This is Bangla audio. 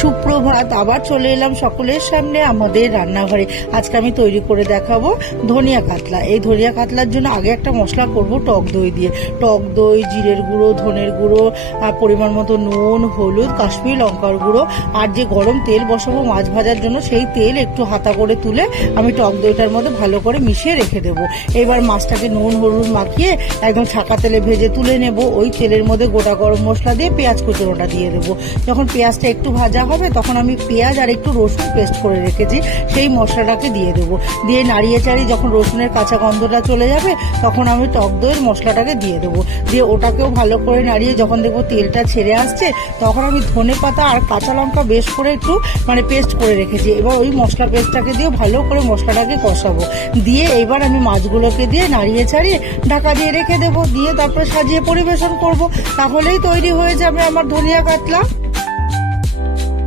সুপ্রভাত, আবার চলে এলাম সকলের সামনে আমাদের রান্নাঘরে। আজকে আমি তৈরি করে দেখাবো ধনিয়া কাতলা। এই ধনিয়া কাতলার জন্য আগে একটা মশলা করব টক দই দিয়ে। টক দই, জিরের গুঁড়ো, ধনের গুঁড়ো, পরিমাণ মতো নুন, হলুদ, কাশ্মীরি লঙ্কার গুঁড়ো, আর যে গরম তেল বসাবো মাছ ভাজার জন্য, সেই তেল একটু হাতা করে তুলে আমি টক দইটার মধ্যে ভালো করে মিশিয়ে রেখে দেবো। এবার মাছটাকে নুন হলুদ মাখিয়ে একদম ছাকা তেলে ভেজে তুলে নেব। ওই তেলের মধ্যে গোটা গরম মশলা দিয়ে পেঁয়াজ কুচোনোটা দিয়ে দেবো। যখন পেঁয়াজটা একটু ভাজা হবে তখন আমি পেঁয়াজ আর একটু রসুন পেস্ট করে রেখেছি সেই মশলাটাকে দিয়ে দেবো। দিয়ে নাড়িয়ে চাড়িয়ে যখন রসুনের কাঁচা গন্ধটা চলে যাবে তখন আমি টক দইয়ের মশলাটাকে দিয়ে দেবো। দিয়ে ওটাকেও ভালো করে নাড়িয়ে যখন দেখবো তেলটা ছেড়ে আসছে তখন আমি ধনে পাতা আর কাঁচা লঙ্কা বেশ করে একটু পেস্ট করে রেখেছি। এবার ওই মশলা পেস্টটাকে দিয়ে ভালো করে মশলাটাকে কষাবো। দিয়ে এবার আমি মাছগুলোকে দিয়ে নাড়িয়ে ছাড়িয়ে ঢাকা দিয়ে রেখে দেবো। দিয়ে তারপরে সাজিয়ে পরিবেশন করব। তাহলেই তৈরি হয়ে যাবে আমার ধনিয়া কাতলা।